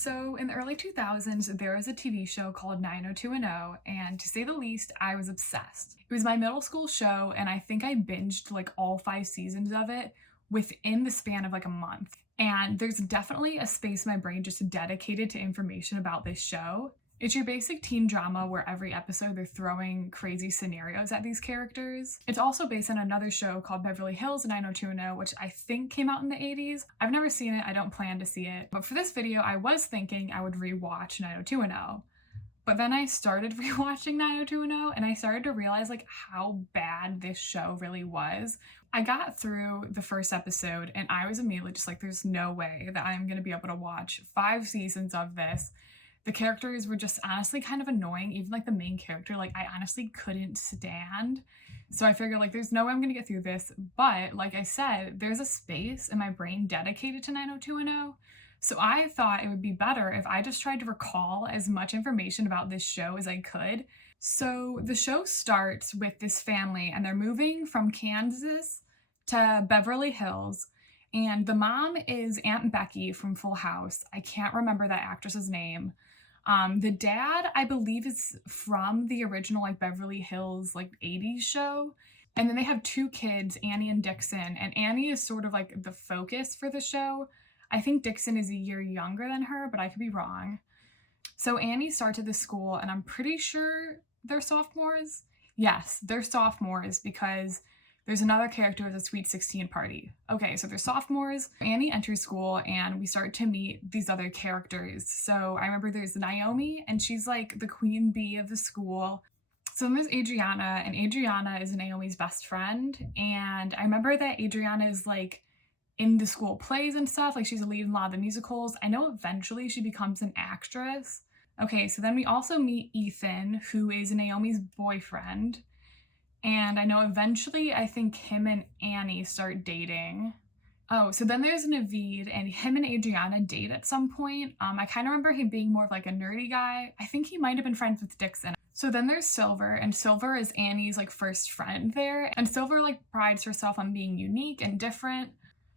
So, in the early 2000s, there was a TV show called 90210, and to say the least, I was obsessed. It was my middle school show, and I think I binged like all 5 seasons of it within the span of like a month. And there's definitely a space in my brain just dedicated to information about this show. It's your basic teen drama where every episode they're throwing crazy scenarios at these characters. It's also based on another show called Beverly Hills 90210, which I think came out in the 80s. I've never seen it, I don't plan to see it. But for this video, I was thinking I would rewatch 90210. But then I started rewatching 90210 and I started to realize like how bad this show really was. I got through the first episode and I was immediately just like, there's no way that I'm gonna be able to watch 5 seasons of this. The characters were just honestly kind of annoying. Even like the main character, like I honestly couldn't stand. So I figured like there's no way I'm gonna get through this. But like I said, there's a space in my brain dedicated to 90210. So I thought it would be better if I just tried to recall as much information about this show as I could. So the show starts with this family and they're moving from Kansas to Beverly Hills. And the mom is Aunt Becky from Full House. I can't remember that actress's name. The dad, I believe, is from the original like Beverly Hills like 80s show. And then they have 2 kids, Annie and Dixon. And Annie is sort of like the focus for the show. I think Dixon is a year younger than her, but I could be wrong. So Annie starts at the school, and I'm pretty sure they're sophomores. Yes, they're sophomores because there's another character at the Sweet 16 party. Okay, so they're sophomores. Annie enters school and we start to meet these other characters. So I remember there's Naomi and she's like the queen bee of the school. So then there's Adriana and Adriana is Naomi's best friend. And I remember that Adriana is like in the school plays and stuff. Like she's a lead in a lot of the musicals. I know eventually she becomes an actress. Okay, so then we also meet Ethan, who is Naomi's boyfriend. And I know eventually I think him and Annie start dating. Oh, so then there's Naveed and him and Adriana date at some point. I kind of remember him being more of like a nerdy guy. I think he might have been friends with Dixon. So then there's Silver, and Silver is Annie's like first friend there. And Silver like prides herself on being unique and different.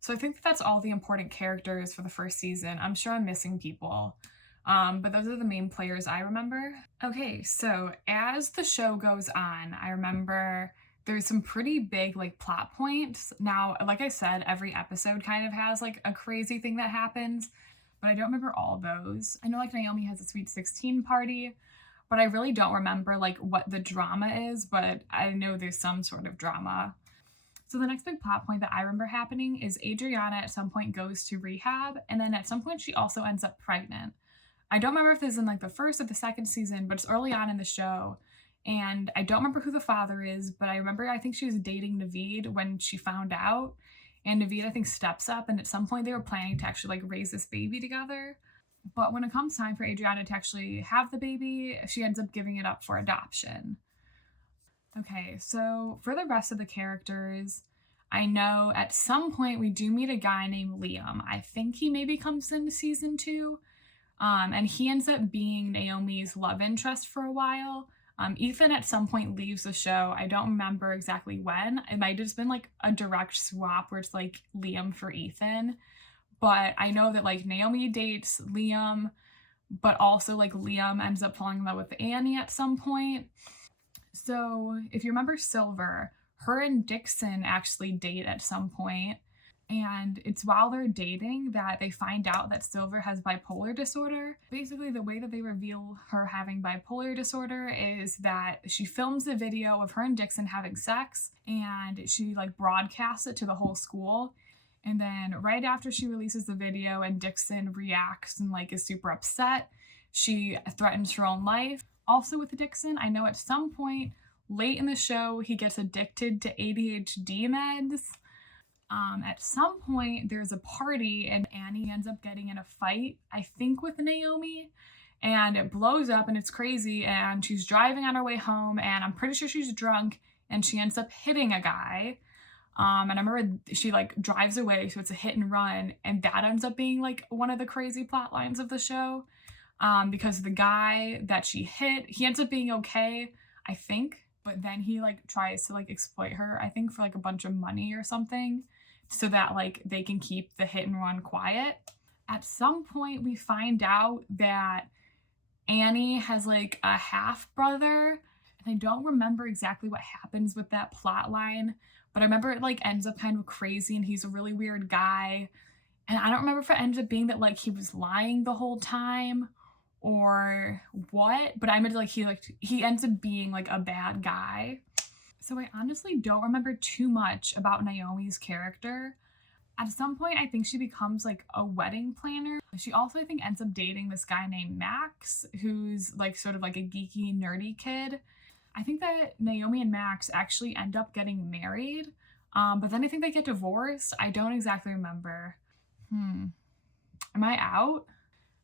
So I think that's all the important characters for the first season. I'm sure I'm missing people. But those are the main players I remember. Okay, so as the show goes on, I remember there's some pretty big like plot points. Now, like I said, every episode kind of has like a crazy thing that happens, but I don't remember all those. I know like Naomi has a Sweet 16 party, but I really don't remember like what the drama is, but I know there's some sort of drama. So the next big plot point that I remember happening is Adriana at some point goes to rehab, and then at some point she also ends up pregnant. I don't remember if this is in like the first or the second season, but it's early on in the show. And I don't remember who the father is, but I remember I think she was dating Naveed when she found out. And Naveed, I think, steps up, and at some point they were planning to actually like raise this baby together. But when it comes time for Adriana to actually have the baby, she ends up giving it up for adoption. Okay, so for the rest of the characters, I know at some point we do meet a guy named Liam. I think he maybe comes into season 2. And he ends up being Naomi's love interest for a while. Ethan at some point leaves the show. I don't remember exactly when. It might have just been like a direct swap where it's like Liam for Ethan. But I know that like Naomi dates Liam, but also like Liam ends up falling in love with Annie at some point. So if you remember Silver, her and Dixon actually date at some point. And it's while they're dating that they find out that Silver has bipolar disorder. Basically, the way that they reveal her having bipolar disorder is that she films a video of her and Dixon having sex, and she like broadcasts it to the whole school. And then right after she releases the video and Dixon reacts and like is super upset, she threatens her own life. Also with Dixon, I know at some point late in the show, he gets addicted to ADHD meds. At some point, there's a party and Annie ends up getting in a fight, I think with Naomi, and it blows up and it's crazy, and she's driving on her way home and I'm pretty sure she's drunk and she ends up hitting a guy. And I remember she like drives away, so it's a hit and run, and that ends up being like one of the crazy plot lines of the show. Because the guy that she hit, he ends up being okay, I think, but then he like tries to like exploit her, I think for like a bunch of money or something, so that like they can keep the hit and run quiet. At some point, we find out that Annie has like a half brother, and I don't remember exactly what happens with that plot line, but I remember it like ends up kind of crazy and he's a really weird guy. And I don't remember if it ends up being that like he was lying the whole time or what, but I meant like he ends up being like a bad guy. So I honestly don't remember too much about Naomi's character. At some point, I think she becomes like a wedding planner. She also, I think, ends up dating this guy named Max, who's like sort of like a geeky, nerdy kid. I think that Naomi and Max actually end up getting married, but then I think they get divorced. I don't exactly remember. Am I out?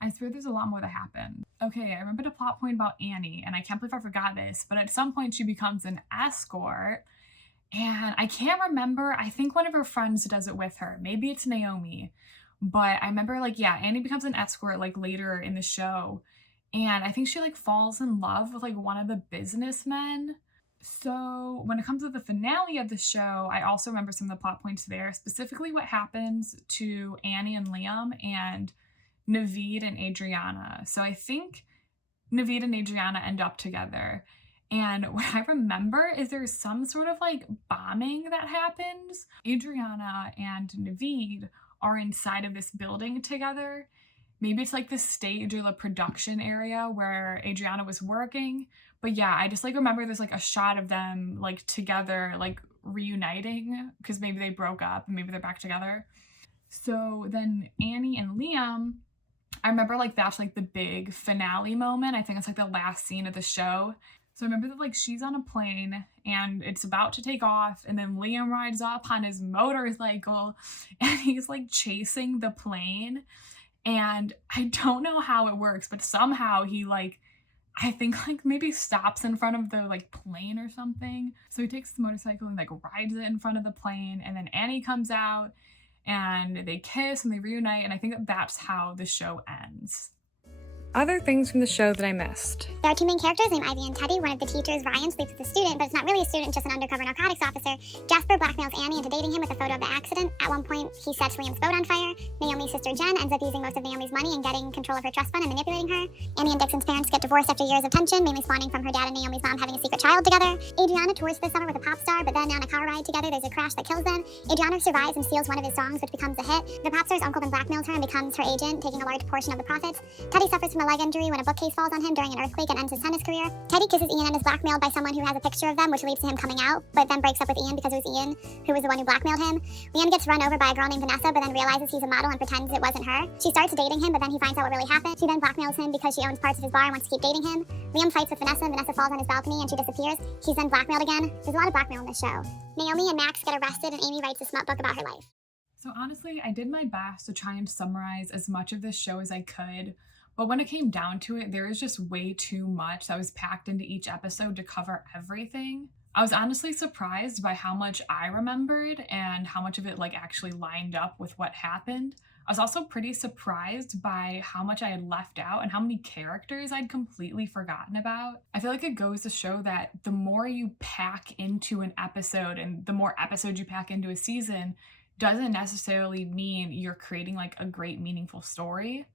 I swear there's a lot more that happened. Okay, I remember the plot point about Annie, and I can't believe I forgot this, but at some point she becomes an escort. And I can't remember. I think one of her friends does it with her. Maybe it's Naomi. But I remember, like, yeah, Annie becomes an escort, like, later in the show. And I think she, like, falls in love with, like, one of the businessmen. So when it comes to the finale of the show, I also remember some of the plot points there, specifically what happens to Annie and Liam and Naveed and Adriana. So I think Naveed and Adriana end up together. And what I remember is there's some sort of like bombing that happens. Adriana and Naveed are inside of this building together. Maybe it's like the stage or the production area where Adriana was working. But yeah, I just like remember there's like a shot of them like together, like reuniting because maybe they broke up and maybe they're back together. So then Annie and Liam, I remember like that's like the big finale moment. I think it's like the last scene of the show. So I remember that like she's on a plane and it's about to take off, and then Liam rides up on his motorcycle and he's like chasing the plane. And I don't know how it works, but somehow he like I think like maybe stops in front of the like plane or something. So he takes the motorcycle and like rides it in front of the plane, and then Annie comes out and they kiss and they reunite, and I think that that's how the show ends. Other things from the show that I missed. There are two main characters named Ivy and Teddy. One of the teachers, Ryan, sleeps with a student, but it's not really a student, just an undercover narcotics officer. Jasper blackmails Annie into dating him with a photo of the accident. At one point, he sets Liam's boat on fire. Naomi's sister Jen ends up using most of Naomi's money and getting control of her trust fund and manipulating her. Annie and Dixon's parents get divorced after years of tension, mainly spawning from her dad and Naomi's mom having a secret child together. Adriana tours this summer with a pop star, but then on a car ride together, there's a crash that kills them. Adriana survives and steals one of his songs, which becomes a hit. The pop star's uncle then blackmails her and becomes her agent, taking a large portion of the profits. Teddy suffers from a leg injury when a bookcase falls on him during an earthquake and ends his tennis career. Teddy kisses Ian and is blackmailed by someone who has a picture of them, which leads to him coming out, but then breaks up with Ian because it was Ian who was the one who blackmailed him. Liam gets run over by a girl named Vanessa, but then realizes he's a model and pretends it wasn't her. She starts dating him, but then he finds out what really happened. She then blackmails him because she owns parts of his bar and wants to keep dating him. Liam fights with Vanessa, and Vanessa falls on his balcony and she disappears. She's then blackmailed again. There's a lot of blackmail in this show. Naomi and Max get arrested, and Amy writes a smut book about her life. So honestly, I did my best to try and summarize as much of this show as I could. But when it came down to it, there was just way too much that was packed into each episode to cover everything. I was honestly surprised by how much I remembered and how much of it like actually lined up with what happened. I was also pretty surprised by how much I had left out and how many characters I'd completely forgotten about. I feel like it goes to show that the more you pack into an episode and the more episodes you pack into a season doesn't necessarily mean you're creating like a great meaningful story.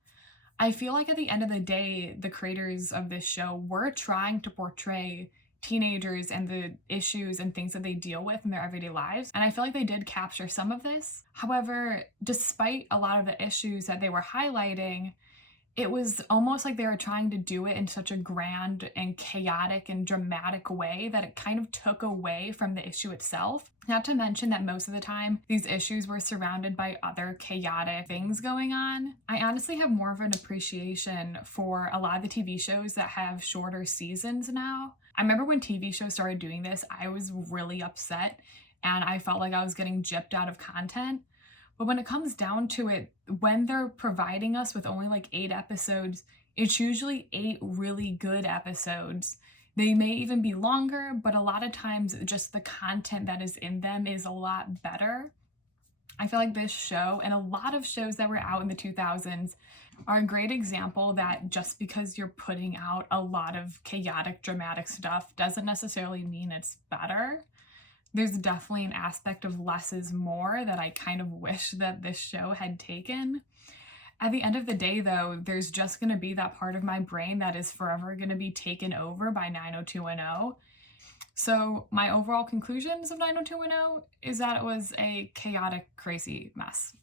I feel like at the end of the day, the creators of this show were trying to portray teenagers and the issues and things that they deal with in their everyday lives. And I feel like they did capture some of this. However, despite a lot of the issues that they were highlighting, it was almost like they were trying to do it in such a grand and chaotic and dramatic way that it kind of took away from the issue itself. Not to mention that most of the time, these issues were surrounded by other chaotic things going on. I honestly have more of an appreciation for a lot of the TV shows that have shorter seasons now. I remember when TV shows started doing this, I was really upset and I felt like I was getting gypped out of content. But when it comes down to it, when they're providing us with only like 8 episodes, it's usually 8 really good episodes. They may even be longer, but a lot of times just the content that is in them is a lot better. I feel like this show and a lot of shows that were out in the 2000s are a great example that just because you're putting out a lot of chaotic, dramatic stuff doesn't necessarily mean it's better. There's definitely an aspect of less is more that I kind of wish that this show had taken. At the end of the day, though, there's just going to be that part of my brain that is forever going to be taken over by 90210. So, my overall conclusions of 90210 is that it was a chaotic, crazy mess.